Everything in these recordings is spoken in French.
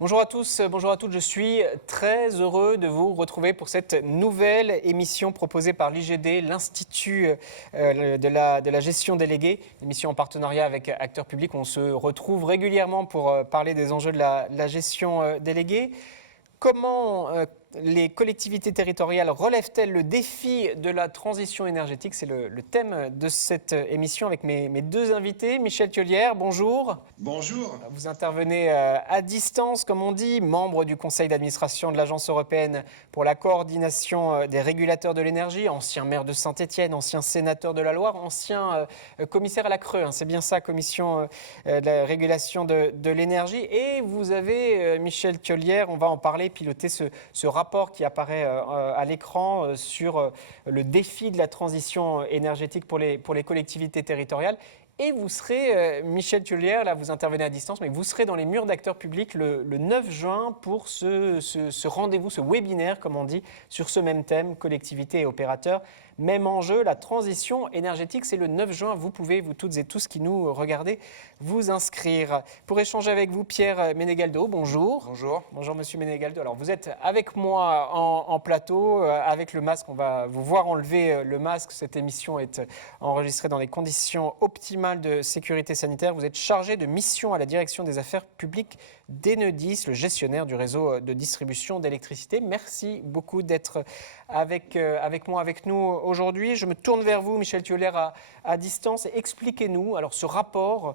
Bonjour à tous, bonjour à toutes. Je suis très heureux de vous retrouver pour cette nouvelle émission proposée par l'IGD, l'Institut de la gestion déléguée, émission en partenariat avec Acteurs Publics. On se retrouve régulièrement pour parler des enjeux de la gestion déléguée. Comment les collectivités territoriales relèvent-elles le défi de la transition énergétique? C'est le thème de cette émission avec mes deux invités. Michel Thiollière, bonjour. Bonjour. Vous intervenez à distance, comme on dit, membre du conseil d'administration de l'Agence européenne pour la coordination des régulateurs de l'énergie, ancien maire de Saint-Étienne, ancien sénateur de la Loire, ancien commissaire à la Creux, hein, c'est bien ça, commission de la régulation de l'énergie. Et vous avez, Michel Thiollière, on va en parler, piloter ce rapport qui apparaît à l'écran sur le défi de la transition énergétique pour les collectivités territoriales. Et vous serez, Michel Thiollière, là vous intervenez à distance, mais vous serez dans les murs d'Acteurs Publics le 9 juin pour ce rendez-vous, ce webinaire, comme on dit, sur ce même thème, collectivités et opérateurs. Même enjeu, la transition énergétique, c'est le 9 juin. Vous pouvez, vous toutes et tous qui nous regardez, vous inscrire. Pour échanger avec vous, Pierre Menegaldo, bonjour. Bonjour. Bonjour, monsieur Menegaldo. Alors, vous êtes avec moi en plateau, avec le masque. On va vous voir enlever le masque. Cette émission est enregistrée dans des conditions optimales de sécurité sanitaire. Vous êtes chargé de mission à la direction des affaires publiques d'Enedis, le gestionnaire du réseau de distribution d'électricité. Merci beaucoup d'être avec moi, avec nous aujourd'hui. Je me tourne vers vous, Michel Thiollière, à distance. Expliquez-nous, alors ce rapport,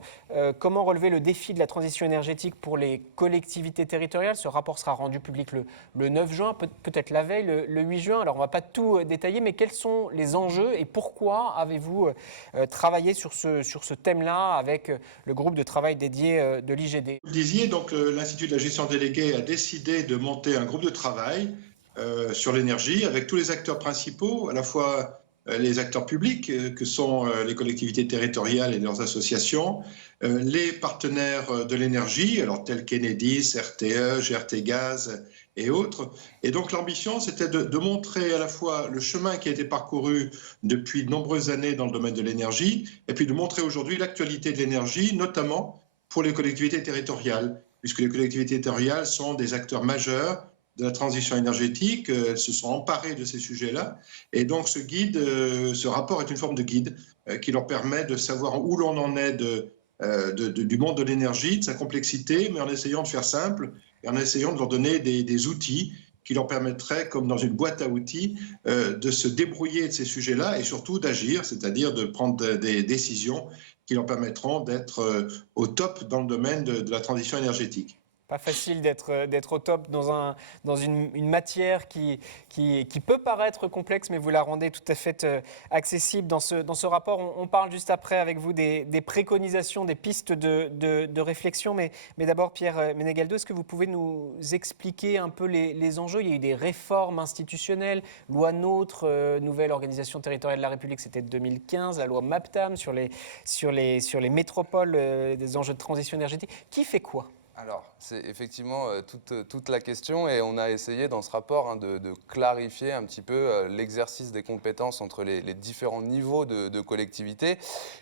comment relever le défi de la transition énergétique pour les collectivités territoriales. Ce rapport sera rendu public le 9 juin, peut-être la veille, le 8 juin. Alors on ne va pas tout détailler, mais quels sont les enjeux et pourquoi avez-vous travaillé sur ce thème-là avec le groupe de travail dédié de l'IGD? Vous le disiez, donc l'Institut de la gestion déléguée a décidé de monter un groupe de travail sur l'énergie avec tous les acteurs principaux, à la fois les acteurs publics que sont les collectivités territoriales et leurs associations, les partenaires de l'énergie, alors tels qu'Enedis, RTE, GRT Gaz et autres. Et donc l'ambition, c'était de montrer à la fois le chemin qui a été parcouru depuis de nombreuses années dans le domaine de l'énergie, et puis de montrer aujourd'hui l'actualité de l'énergie, notamment pour les collectivités territoriales, puisque les collectivités territoriales sont des acteurs majeurs de la transition énergétique, elles se sont emparées de ces sujets-là, et donc ce guide, ce rapport est une forme de guide qui leur permet de savoir où l'on en est du monde de l'énergie, de sa complexité, mais en essayant de faire simple et en essayant de leur donner des outils qui leur permettraient, comme dans une boîte à outils, de se débrouiller de ces sujets-là et surtout d'agir, c'est-à-dire de prendre des décisions qui leur permettront d'être au top dans le domaine de la transition énergétique. Pas facile d'être au top dans une matière qui peut paraître complexe, mais vous la rendez tout à fait accessible dans ce rapport. On parle juste après avec vous des préconisations, des pistes de réflexion. Mais d'abord, Pierre Menegaldo, est-ce que vous pouvez nous expliquer un peu les enjeux? Il y a eu des réformes institutionnelles, loi NOTRe, nouvelle organisation territoriale de la République, c'était 2015, la loi MAPTAM sur les métropoles, des enjeux de transition énergétique. Qui fait quoi? Alors, c'est effectivement toute la question et on a essayé dans ce rapport de clarifier un petit peu l'exercice des compétences entre les différents niveaux de collectivité.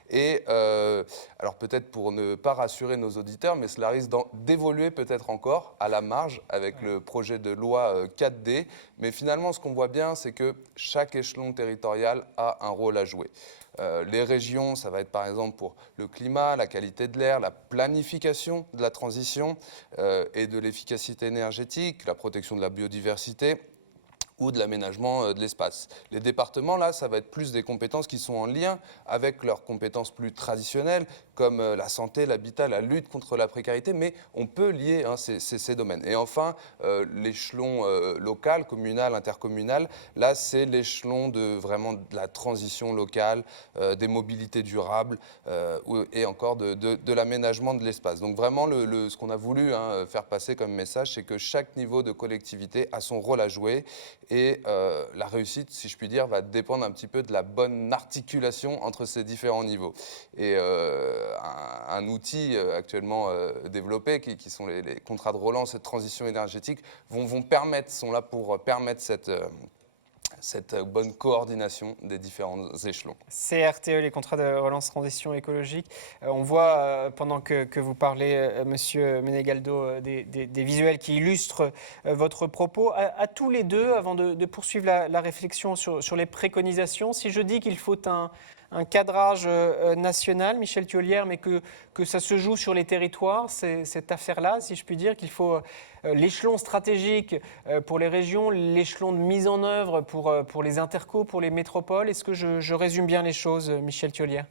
Et alors peut-être pour ne pas rassurer nos auditeurs, mais cela risque d'évoluer peut-être encore à la marge avec le projet de loi 4D. Mais finalement, ce qu'on voit bien, c'est que chaque échelon territorial a un rôle à jouer. Les régions, ça va être par exemple pour le climat, la qualité de l'air, la planification de la transition et de l'efficacité énergétique, la protection de la biodiversité ou de l'aménagement de l'espace. Les départements, là, ça va être plus des compétences qui sont en lien avec leurs compétences plus traditionnelles, comme la santé, l'habitat, la lutte contre la précarité, mais on peut lier ces domaines. Et enfin, l'échelon local, communal, intercommunal, là, c'est l'échelon vraiment de la transition locale, des mobilités durables et encore de l'aménagement de l'espace. Donc vraiment, ce qu'on a voulu faire passer comme message, c'est que chaque niveau de collectivité a son rôle à jouer. Et la réussite, si je puis dire, va dépendre un petit peu de la bonne articulation entre ces différents niveaux. Et un outil actuellement développé, qui sont les contrats de relance et de transition énergétique, sont là pour permettre cette bonne coordination des différents échelons. CRTE, les contrats de relance transition écologique. On voit, pendant que vous parlez, Monsieur Menegaldo, des visuels qui illustrent votre propos. À tous les deux, avant de poursuivre la réflexion sur les préconisations, si je dis qu'il faut un cadrage national, Michel Thiollière, mais que ça se joue sur les territoires, cette affaire-là, si je puis dire, qu'il faut l'échelon stratégique pour les régions, l'échelon de mise en œuvre pour les intercos, pour les métropoles. Est-ce que je résume bien les choses, Michel Thiollière ?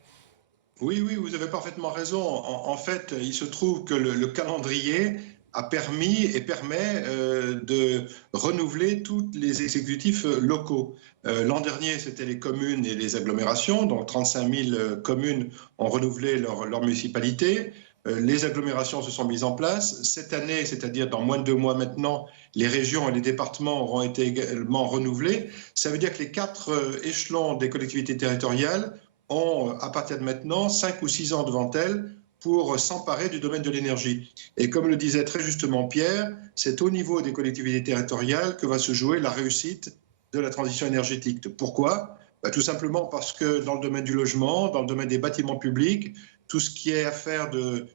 Oui, vous avez parfaitement raison. En fait, il se trouve que le calendrier a permis et permet de renouveler tous les exécutifs locaux. L'an dernier, c'était les communes et les agglomérations, donc 35 000 communes ont renouvelé leur municipalité. Les agglomérations se sont mises en place. Cette année, c'est-à-dire dans moins de 2 mois maintenant, les régions et les départements auront été également renouvelés. Ça veut dire que les 4 échelons des collectivités territoriales ont, à partir de maintenant, 5 ou 6 ans devant elles pour s'emparer du domaine de l'énergie. Et comme le disait très justement Pierre, c'est au niveau des collectivités territoriales que va se jouer la réussite de la transition énergétique. Pourquoi ? Tout simplement parce que dans le domaine du logement, dans le domaine des bâtiments publics, tout ce qui est affaire de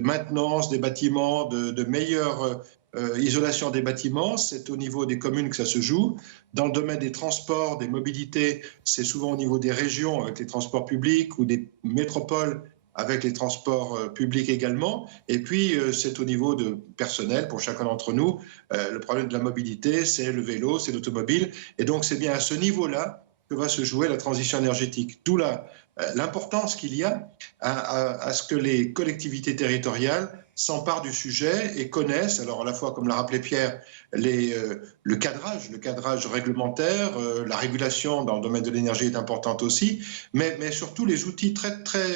maintenance des bâtiments, de meilleure isolation des bâtiments, c'est au niveau des communes que ça se joue. Dans le domaine des transports, des mobilités, c'est souvent au niveau des régions avec les transports publics ou des métropoles avec les transports publics également. Et puis, c'est au niveau de personnel pour chacun d'entre nous. Le problème de la mobilité, c'est le vélo, c'est l'automobile. Et donc, c'est bien à ce niveau-là que va se jouer la transition énergétique. D'où l'importance qu'il y a à ce que les collectivités territoriales s'emparent du sujet et connaissent, alors à la fois, comme l'a rappelé Pierre, le cadrage réglementaire, la régulation dans le domaine de l'énergie est importante aussi, mais surtout les outils très, très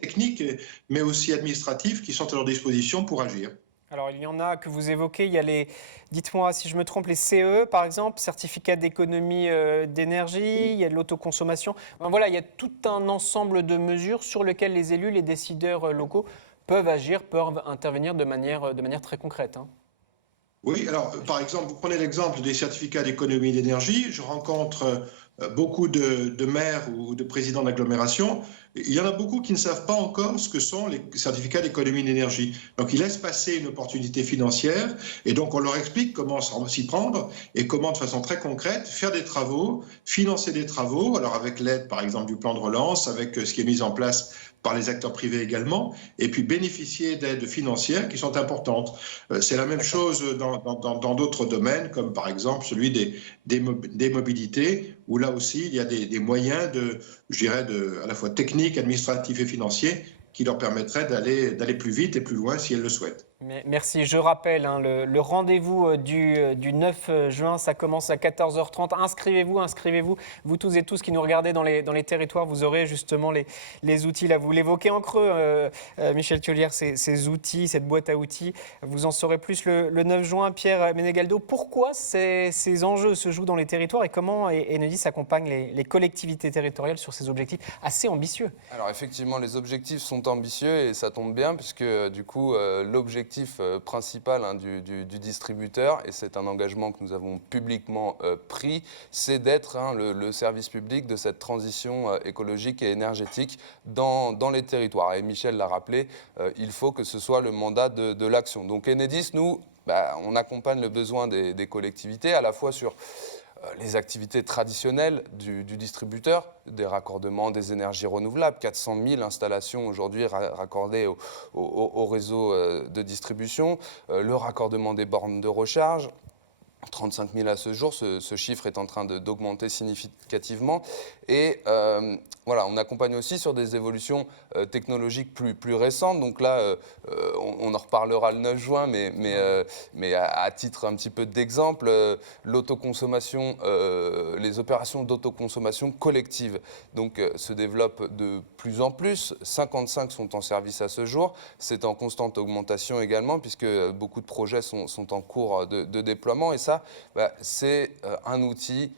techniques, mais aussi administratifs qui sont à leur disposition pour agir. Alors, il y en a que vous évoquez, il y a dites-moi si je me trompe, les CE, par exemple, certificat d'économie d'énergie, il y a de l'autoconsommation. Voilà, il y a tout un ensemble de mesures sur lesquelles les élus, les décideurs locaux peuvent agir, peuvent intervenir de manière très concrète. Oui, alors par exemple, vous prenez l'exemple des certificats d'économie d'énergie. Je rencontre beaucoup de maires ou de présidents d'agglomération. Il y en a beaucoup qui ne savent pas encore ce que sont les certificats d'économie d'énergie. Donc, ils laissent passer une opportunité financière et donc on leur explique comment s'y prendre et comment, de façon très concrète, faire des travaux, financer des travaux, alors avec l'aide, par exemple, du plan de relance, avec ce qui est mis en place par les acteurs privés également, et puis bénéficier d'aides financières qui sont importantes. C'est la même chose dans d'autres domaines, comme par exemple celui des mobilités, où là aussi il y a des moyens je dirais, à la fois techniques, administratifs et financiers, qui leur permettraient d'aller plus vite et plus loin si elles le souhaitent. Merci. Je rappelle, le rendez-vous du 9 juin, ça commence à 14h30. Inscrivez-vous. Vous tous et tous qui nous regardez dans les territoires, vous aurez justement les outils. Là, vous l'évoquez en creux, Michel Thiollière, ces outils, cette boîte à outils. Vous en saurez plus le 9 juin. Pierre Menegaldo, pourquoi ces enjeux se jouent dans les territoires et comment Enedis accompagne les collectivités territoriales sur ces objectifs assez ambitieux? Alors effectivement, les objectifs sont ambitieux et ça tombe bien puisque du coup, l'objectif principal du distributeur, et c'est un engagement que nous avons publiquement pris, c'est d'être le service public de cette transition écologique et énergétique dans les territoires. Et Michel l'a rappelé, il faut que ce soit le mandat de l'action. Donc Enedis, nous, on accompagne le besoin des collectivités à la fois sur les activités traditionnelles du distributeur, des raccordements des énergies renouvelables, 400 000 installations aujourd'hui raccordées au réseau de distribution, le raccordement des bornes de recharge, 35 000 à ce jour, ce chiffre est en train d'augmenter significativement. Et voilà, on accompagne aussi sur des évolutions technologiques plus récentes. Donc là, on en reparlera le 9 juin, mais à titre un petit peu d'exemple, l'autoconsommation, les opérations d'autoconsommation collective se développent de plus en plus. 55 sont en service à ce jour. C'est en constante augmentation également, puisque beaucoup de projets sont en cours de déploiement. Et ça, c'est un outil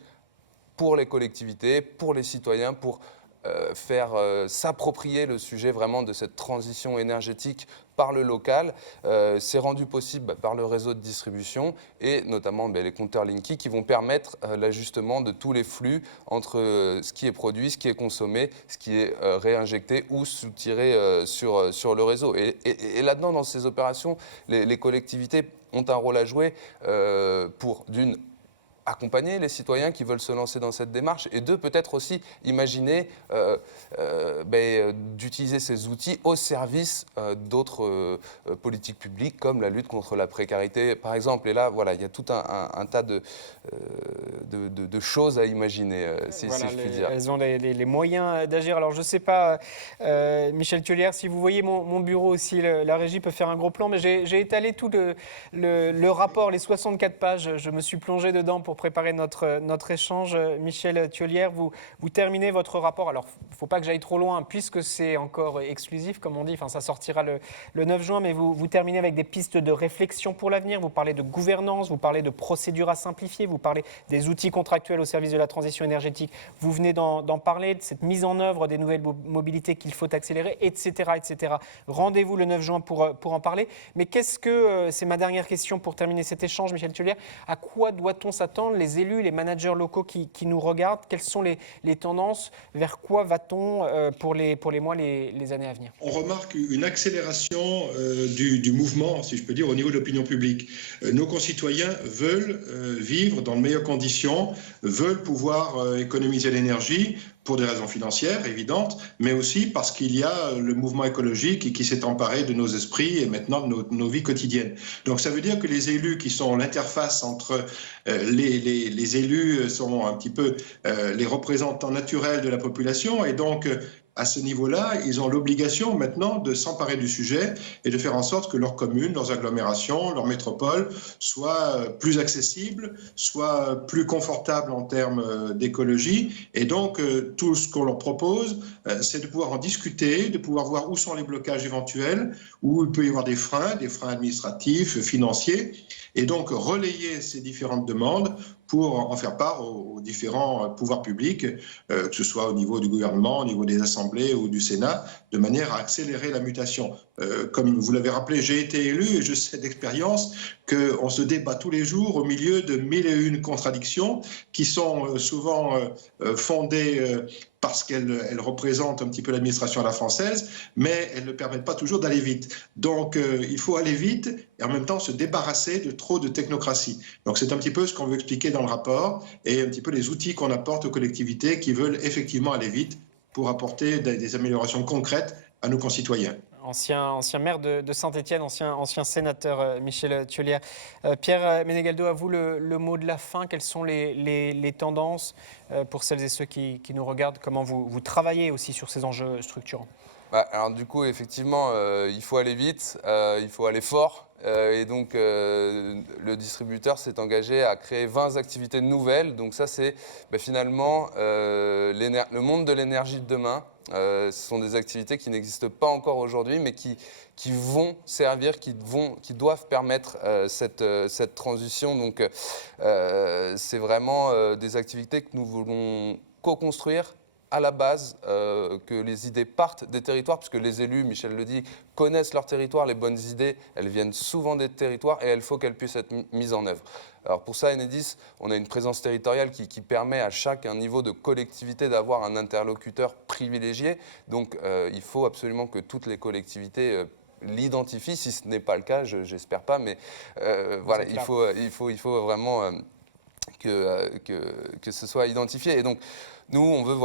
pour les collectivités, pour les citoyens, pour faire s'approprier le sujet vraiment de cette transition énergétique par le local. C'est rendu possible par le réseau de distribution et notamment les compteurs Linky qui vont permettre l'ajustement de tous les flux entre ce qui est produit, ce qui est consommé, ce qui est réinjecté ou soutiré sur le réseau. Et là-dedans, dans ces opérations, les collectivités ont un rôle à jouer pour, d'une, accompagner les citoyens qui veulent se lancer dans cette démarche et deux, peut-être aussi imaginer d'utiliser ces outils au service d'autres politiques publiques comme la lutte contre la précarité, par exemple. Et là, voilà, il y a tout un tas de choses à imaginer, si je puis dire. Elles ont les moyens d'agir. Alors, je ne sais pas, Michel Thiollière, si vous voyez mon bureau aussi, la régie peut faire un gros plan, mais j'ai étalé tout le rapport, les 64 pages. Je me suis plongé dedans pour préparer notre échange. Michel Thiollière, vous terminez votre rapport. Alors, il ne faut pas que j'aille trop loin, puisque c'est encore exclusif, comme on dit. Enfin, ça sortira le 9 juin, mais vous terminez avec des pistes de réflexion pour l'avenir. Vous parlez de gouvernance, vous parlez de procédures à simplifier, vous parlez des outils contractuels au service de la transition énergétique. Vous venez d'en parler, de cette mise en œuvre des nouvelles mobilités qu'il faut accélérer, etc. etc. Rendez-vous le 9 juin pour en parler. Mais qu'est-ce que, c'est ma dernière question pour terminer cet échange, Michel Thiollière, à quoi doit-on s'attendre, les élus, les managers locaux qui nous regardent? Quelles sont les tendances? Vers quoi va-t-on pour les mois, les années à venir? On remarque une accélération du mouvement, si je peux dire, au niveau de l'opinion publique. Nos concitoyens veulent vivre dans de meilleures conditions, veulent pouvoir économiser l'énergie pour des raisons financières évidentes, mais aussi parce qu'il y a le mouvement écologique qui s'est emparé de nos esprits et maintenant de nos vies quotidiennes. Donc ça veut dire que les élus qui sont l'interface entre les élus sont un petit peu les représentants naturels de la population et donc à ce niveau-là, ils ont l'obligation maintenant de s'emparer du sujet et de faire en sorte que leurs communes, leurs agglomérations, leurs métropoles soient plus accessibles, soient plus confortables en termes d'écologie. Et donc, tout ce qu'on leur propose, c'est de pouvoir en discuter, de pouvoir voir où sont les blocages éventuels, où il peut y avoir des freins administratifs, financiers, et donc relayer ces différentes demandes pour en faire part aux différents pouvoirs publics, que ce soit au niveau du gouvernement, au niveau des assemblées ou du Sénat, de manière à accélérer la mutation. Comme vous l'avez rappelé, j'ai été élu et je sais d'expérience qu'on se débat tous les jours au milieu de 1001 contradictions qui sont souvent fondées parce qu'elles représentent un petit peu l'administration à la française, mais elles ne permettent pas toujours d'aller vite. Donc il faut aller vite et en même temps se débarrasser de trop de technocratie. Donc c'est un petit peu ce qu'on veut expliquer dans le rapport et un petit peu les outils qu'on apporte aux collectivités qui veulent effectivement aller vite pour apporter des améliorations concrètes à nos concitoyens. Ancien maire de Saint-Étienne, ancien sénateur, Michel Thiollière. Pierre Menegaldo, à vous le mot de la fin. Quelles sont les tendances pour celles et ceux qui nous regardent? Comment vous travaillez aussi sur ces enjeux structurants? Alors du coup, effectivement, il faut aller vite, il faut aller fort. Et donc, le distributeur s'est engagé à créer 20 activités nouvelles. Donc ça, c'est finalement le monde de l'énergie de demain. Ce sont des activités qui n'existent pas encore aujourd'hui, mais qui vont servir, qui doivent permettre cette transition. Donc, c'est vraiment des activités que nous voulons co-construire à la base, que les idées partent des territoires, puisque les élus, Michel le dit, connaissent leur territoire. Les bonnes idées, elles viennent souvent des territoires et il faut qu'elles puissent être mises en œuvre. Alors pour ça, Enedis, on a une présence territoriale qui permet à chaque niveau de collectivité d'avoir un interlocuteur privilégié. Donc il faut absolument que toutes les collectivités l'identifient. Si ce n'est pas le cas, j'espère pas, mais voilà, il faut vraiment que ce soit identifié. Et donc, nous, on veut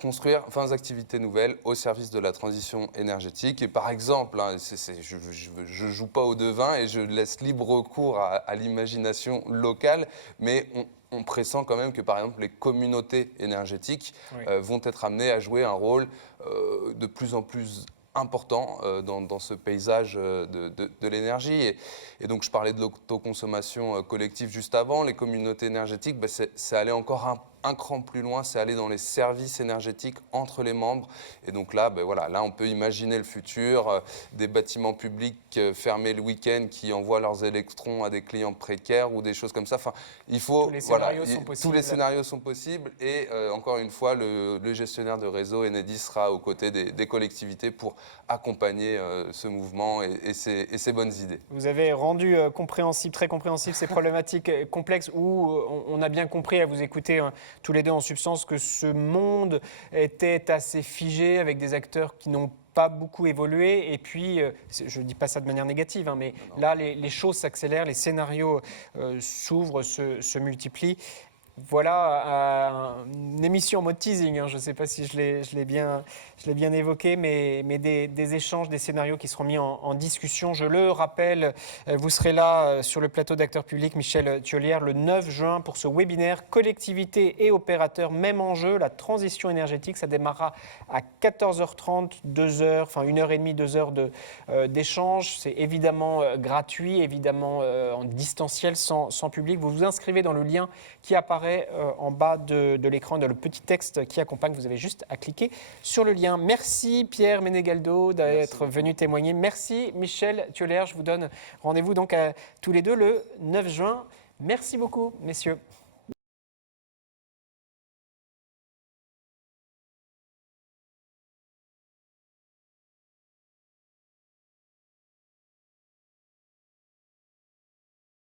construire 20 activités nouvelles au service de la transition énergétique. Et par exemple, je ne joue pas au devin et je laisse libre recours à l'imagination locale, mais on pressent quand même que, par exemple, les communautés énergétiques vont être amenées à jouer un rôle de plus en plus important dans ce paysage de l'énergie. Et donc, je parlais de l'autoconsommation collective juste avant. Les communautés énergétiques, c'est aller encore un un cran plus loin, c'est aller dans les services énergétiques entre les membres. Et donc là, voilà, là, on peut imaginer le futur, des bâtiments publics fermés le week-end qui envoient leurs électrons à des clients précaires ou des choses comme ça. Enfin, il faut, tous les scénarios sont possibles. tous les scénarios sont possibles. Et encore une fois, le gestionnaire de réseau, Enedis, sera aux côtés des collectivités pour accompagner ce mouvement et ces bonnes idées. Vous avez rendu compréhensible, très compréhensible ces problématiques complexes où on a bien compris à vous écouter tous les deux en substance que ce monde était assez figé avec des acteurs qui n'ont pas beaucoup évolué et puis, je ne dis pas ça de manière négative, hein, mais non. Là les choses s'accélèrent, les scénarios s'ouvrent, se multiplient. Voilà une émission en mode teasing, hein. Je ne sais pas si je l'ai bien évoqué, mais des échanges, des scénarios qui seront mis en discussion. Je le rappelle, vous serez là sur le plateau d'Acteurs Publics, Michel Thiollière, le 9 juin pour ce webinaire Collectivités et opérateurs, même enjeu, la transition énergétique. Ça démarrera à 14h30, 2h, enfin 1h30, 2 heures d'échange. C'est évidemment gratuit, évidemment en distanciel, sans public. Vous vous inscrivez dans le lien qui apparaît en bas de l'écran, dans le petit texte qui accompagne. Vous avez juste à cliquer sur le lien. Merci Pierre Menegaldo d'être venu témoigner. Merci Michel Thiollière. Je vous donne rendez-vous donc à tous les deux le 9 juin. Merci beaucoup, messieurs.